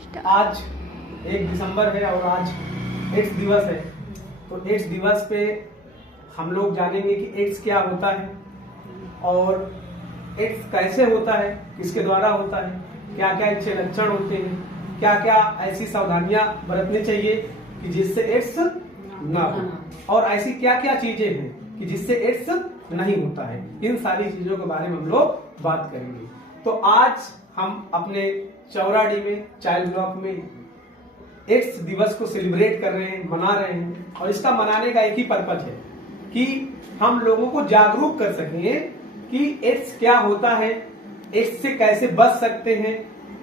आज 1 दिसंबर है और आज एड्स दिवस है। तो एड्स दिवस पे हम लोग जानेंगे कि एड्स क्या होता है और एड्स कैसे होता है, किसके द्वारा होता है, क्या क्या इसके लक्षण होते हैं, क्या क्या ऐसी सावधानियां बरतनी चाहिए कि जिससे एड्स ना हो, और ऐसी क्या क्या चीजें हैं कि जिससे एड्स नहीं होता है। इन सारी चीजों के बारे में हम लोग बात करेंगे। तो आज हम अपने चौराडी में चाइल्ड ब्लॉक में एड्स दिवस को सेलिब्रेट कर रहे हैं, मना रहे हैं। और इसका मनाने का एक ही पर्पज है कि हम लोगों को जागरूक कर सकें कि एड्स क्या होता है, एड्स से कैसे बच सकते हैं,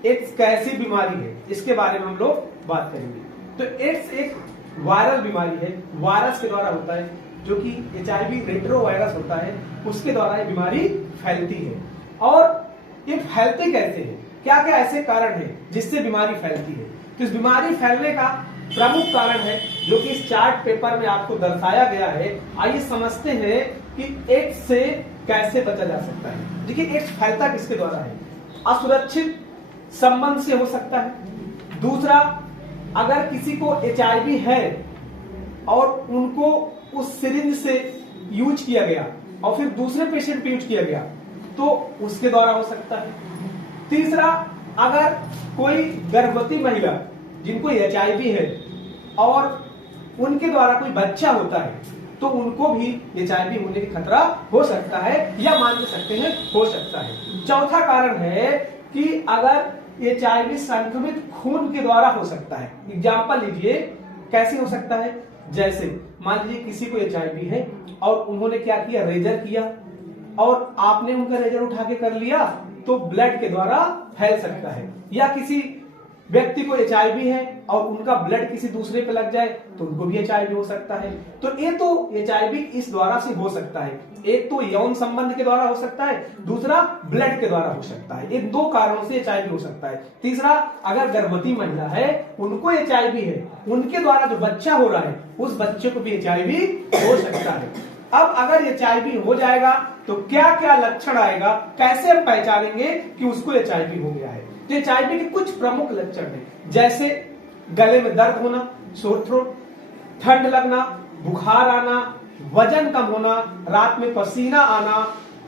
एड्स कैसी बीमारी है, इसके बारे में हम लोग बात करेंगे। तो एड्स एक वायरल बीमारी है, वायरस के द्वारा होता है, जो कि HIV रेट्रो वायरस होता है, उसके द्वारा ये बीमारी फैलती है। और ये फैलते कैसे है, क्या क्या ऐसे कारण है जिससे बीमारी फैलती है। तो इस बीमारी फैलने का प्रमुख कारण है जो कि इस चार्ट पेपर में आपको दर्शाया गया है। आइए समझते हैं कि एड्स से कैसे बचा जा सकता है। देखिए, एड्स फैलता किसके द्वारा है। असुरक्षित संबंध से हो सकता है। दूसरा, अगर किसी को HIV है और उनको उस सिरिंज से यूज किया गया और फिर दूसरे पेशेंट पे यूज किया गया तो उसके द्वारा हो सकता है। तीसरा, अगर कोई गर्भवती महिला जिनको HIV है और उनके द्वारा कोई बच्चा होता है तो उनको भी HIV होने का खतरा हो सकता है, या मान सकते हैं हो सकता है। चौथा कारण है कि अगर HIV संक्रमित खून के द्वारा हो सकता है। एग्जाम्पल लीजिए, कैसे हो सकता है। जैसे मान लीजिए किसी को HIV है और उन्होंने क्या किया, रेजर किया और आपने उनका रेजर उठा के कर लिया तो ब्लड के द्वारा फैल सकता है। या किसी व्यक्ति को HIV है और उनका ब्लड किसी दूसरे पे लग जाए तो उनको भी HIV हो सकता है। तो ये तो HIV इस द्वारा से हो सकता है। एक तो यौन संबंध के द्वारा हो सकता है, दूसरा ब्लड के द्वारा हो सकता है। ये दो कारणों से HIV हो सकता है। तीसरा, अगर गर्भवती महिला है, उनको HIV है, उनके द्वारा जो बच्चा हो रहा है उस बच्चे को भी HIV हो सकता है। अब अगर HIV हो जाएगा तो क्या क्या लक्षण आएगा, कैसे हम पहचानेंगे कि उसको HIV हो गया है। तो HIV के कुछ प्रमुख लक्षण हैं, जैसे गले में दर्द होना, सोर थ्रोट, ठंड लगना, बुखार आना, वजन कम होना, रात में पसीना आना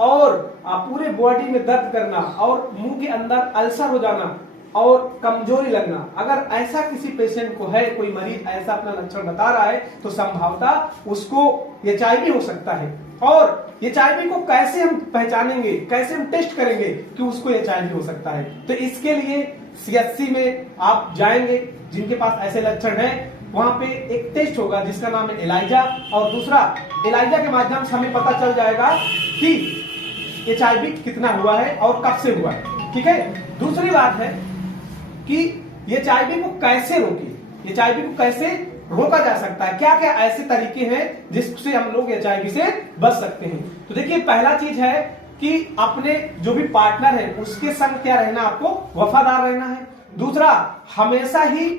और पूरे बॉडी में दर्द करना और मुंह के अंदर अल्सर हो जाना और कमजोरी लगना। अगर ऐसा किसी पेशेंट को है, कोई मरीज ऐसा अपना लक्षण बता रहा है तो संभवतः उसको HIV हो सकता है। और HIV को कैसे हम पहचानेंगे, कैसे हम टेस्ट करेंगे कि उसको HIV हो सकता है। तो इसके लिए CHC में आप जाएंगे, जिनके पास ऐसे लक्षण हैं वहां पे एक टेस्ट होगा जिसका नाम है एलाइजा। और दूसरा, एलाइजा के माध्यम से हमें पता चल जाएगा कि HIV कितना हुआ है और कब से हुआ है। ठीक है। दूसरी बात है कि HIV को कैसे रोके, HIV को कैसे रोका जा सकता है, क्या क्या ऐसे तरीके हैं जिससे हम लोग HIV से बच सकते हैं। तो देखिए, पहला चीज है कि अपने जो भी पार्टनर है उसके संग क्या रहना, आपको वफादार रहना है। दूसरा, हमेशा ही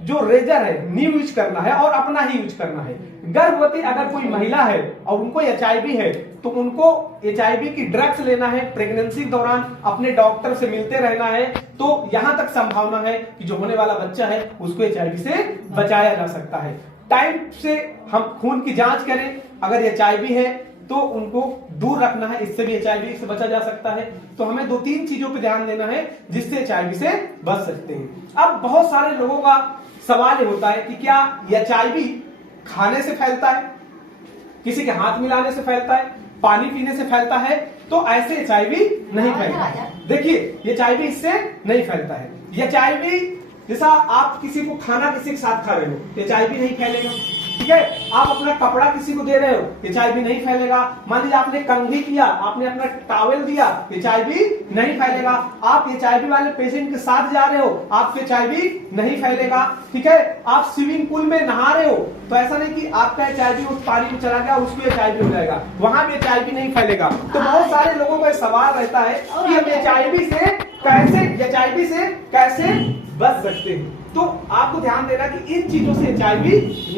जो रेजर है न्यू यूज करना है और अपना ही यूज करना है। गर्भवती अगर कोई महिला है और उनको HIV है तो उनको HIV की ड्रग्स लेना है, प्रेगनेंसी के दौरान अपने डॉक्टर से मिलते रहना है। तो यहां तक संभावना है कि जो होने वाला बच्चा है उसको HIV से बचाया जा सकता है। टाइम से हम खून की जांच करें, अगर HIV है तो उनको दूर रखना है, इससे भी HIV से बचा जा सकता है। तो हमें 2-3 चीजों पे ध्यान देना है जिससे HIV से बच सकते हैं। अब बहुत सारे लोगों का सवाल ये होता है कि क्या HIV खाने से फैलता है, किसी के हाथ मिलाने से फैलता है, पानी पीने से फैलता है। तो ऐसे HIV नहीं फैलता। देखिए, HIV इससे नहीं फैलता है। HIV जैसा आप किसी को खाना किसी के साथ खा रहे हो, HIV नहीं फैलेगा। ठीक है। आप अपना कपड़ा किसी को दे रहे हो, HIV नहीं फैलेगा। मान लीजिए आपने कंघी किया, आपने अपना टॉवेल दिया, HIV नहीं फैलेगा। आप HIV वाले पेशेंट के साथ जा रहे हो, आपको HIV नहीं फैलेगा। ठीक है। आप स्विमिंग पूल में नहा रहे हो तो ऐसा नहीं कि आपका HIV उस पानी में चला गया उसको HIV हो जाएगा, वहां भी HIV नहीं फैलेगा। तो बहुत सारे लोगों का सवाल रहता है कि हम HIV से कैसे बच सकते हैं। तो आपको ध्यान देना कि इन चीजों से HIV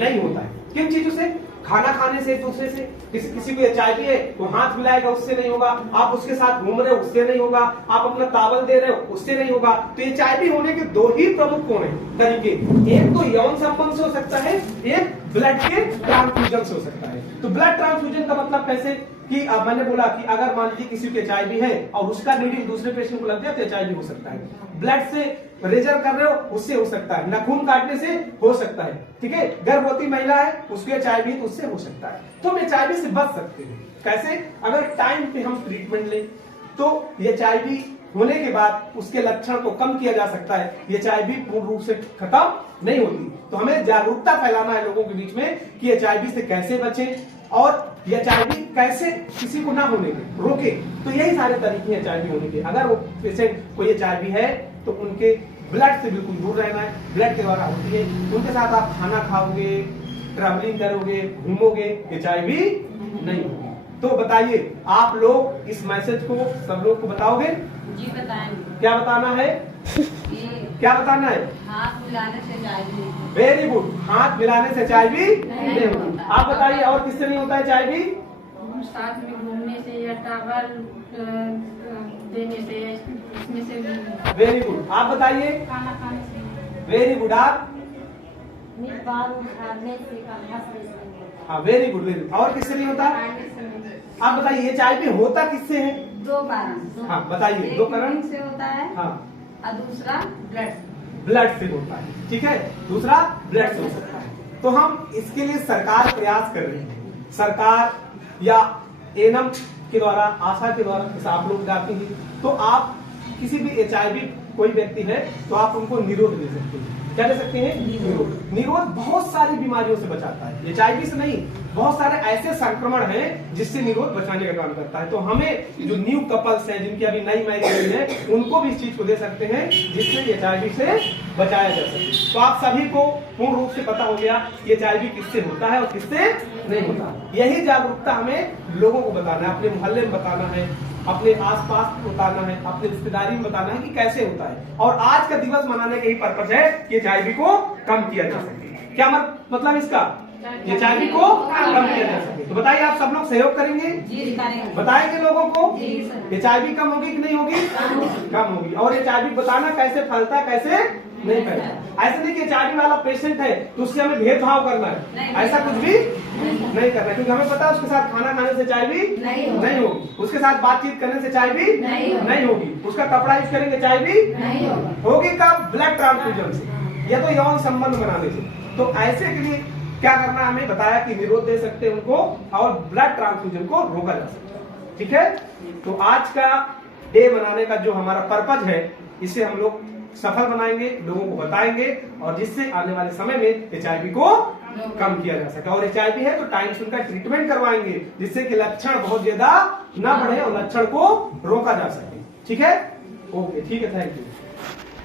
नहीं होता है। किन चीजों से? खाना खाने से, एक दूसरे से, किसी को HIV है वो हाथ मिलाएगा, उससे नहीं होगा। आप उसके साथ घूम रहे हो, उससे नहीं होगा। आप अपना तावल दे रहे हो, उससे नहीं होगा। तो HIV होने के दो ही प्रमुख कौन है तरीके, एक तो यौन संबंध से हो सकता है, एक ब्लड के ट्रांसफ्यूजन से हो सकता है। तो ब्लड ट्रांसफ्यूजन का मतलब कैसे कि अब मैंने बोला कि अगर मान लीजिए किसी को HIV है और उसका नीडल दूसरे पेशेंट को लग गया तो HIV हो सकता है। ब्लड से रेजर कर रहे हो, उससे हो सकता है। नाखून काटने से हो सकता है, ठीक है। गर्भवती महिला है, उसको HIV तो उससे हो सकता है। तो हम HIV से बच सकते हैं कैसे, अगर टाइम पे हम ट्रीटमेंट लें तो HIV होने के बाद उसके लक्षण को कम किया जा सकता है। HIV पूर्ण रूप से खत्म नहीं होती। तो हमें जागरूकता फैलाना है लोगों के बीच में कि HIV से कैसे बचें और HIV कैसे किसी को ना होने के रोके। तो यही सारे तरीके हैं HIV होने के। अगर वो पेशेंट को HIV है तो उनके ब्लड से बिल्कुल दूर रहना है, ब्लड के द्वारा होती है। उनके साथ आप खाना खाओगे, ट्रैवलिंग करोगे, घूमोगे, HIV नहीं होगी। तो बताइए आप लोग इस मैसेज को सब लोग को बताओगे? जी बताएंगे। क्या बताना है? क्या बताना है? हाथ मिलाने से HIV। वेरी गुड, हाथ मिलाने से HIV नहीं होता। आप बताइए और किससे नहीं होता है HIV? साथ में घूमने से या टावल देने से, इसमें से। वेरी गुड, आप बताइए? खाना खाने से। वेरी गुड, आप? बाल उठाने से, हंसने से। हाँ वेरी गुड, वेरी गुड। और किससे नहीं होता? आप बताइए HIV होता किससे है? दो कारण। हाँ बताइए, दो कारण से होता है। हाँ, और दूसरा ब्लड से होता है, ठीक है। दूसरा ब्लड से हो सकता है। तो हम इसके लिए सरकार प्रयास कर रही है। सरकार या एनम के द्वारा, आशा के द्वारा, जैसे आप लोग जाते हैं तो आप किसी भी HIV कोई व्यक्ति है तो आप उनको निरोध दे सकते हैं। क्या दे सकते हैं? निरोध। निरोध बहुत सारी बीमारियों से बचाता है, HIV से नहीं, बहुत सारे ऐसे संक्रमण हैं जिससे निरोध बचाने का काम करता है। तो हमें जो न्यू कपल्स हैं, जिनकी अभी नई मैरिज हुई है, उनको भी इस चीज को दे सकते हैं जिससे HIV से बचाया जा सके। तो आप सभी को पूर्ण रूप से पता हो गया कि HIV किससे होता है और किससे नहीं होता। यही जागरूकता हमें लोगों को बताना है, अपने मोहल्ले में बताना है, अपने आसपास बताना है, अपने रिश्तेदारी में बताना है कि कैसे होता है। और आज का दिवस मनाने का ही पर्पज है कि HIV को कम किया जा सके। क्या मतलब इसका? HIV को कम किया जा सके। तो बताइए आप सब लोग सहयोग करेंगे? जी करेंगे। बताएंगे लोगों को? जी सर। HIV कम होगी कि नहीं होगी? कम होगी। और HIV बताना कैसे फैलता है, कैसे नहीं फैलता। ऐसा नहीं कि HIV वाला पेशेंट है तो उससे हमें भेदभाव करना है, ऐसा कुछ भी नहीं करना, क्योंकि हमें पता है उसके साथ खाना खाने से HIV नहीं होगी, उसके साथ बातचीत करने से HIV नहीं होगी, उसका कपड़ा यूज करेंगे HIV होगी कब? ब्लड ट्रांसफ्यूजन से या तो यौन संबंध बनाने से। तो ऐसे के लिए क्या करना, हमें बताया कि निरोध दे सकते हैं उनको और ब्लड ट्रांसफ्यूजन को रोका जा सकता है, ठीक है। तो आज का डे मनाने का जो हमारा पर्पज है, इसे हम लोग सफल बनाएंगे, लोगों को बताएंगे और जिससे आने वाले समय में HIV को कम किया जा सके। और HIV है तो टाइम से उनका ट्रीटमेंट करवाएंगे जिससे कि लक्षण बहुत ज्यादा न बढ़े और लक्षण को रोका जा सके, ठीक है। ओके, ठीक है, थैंक यू।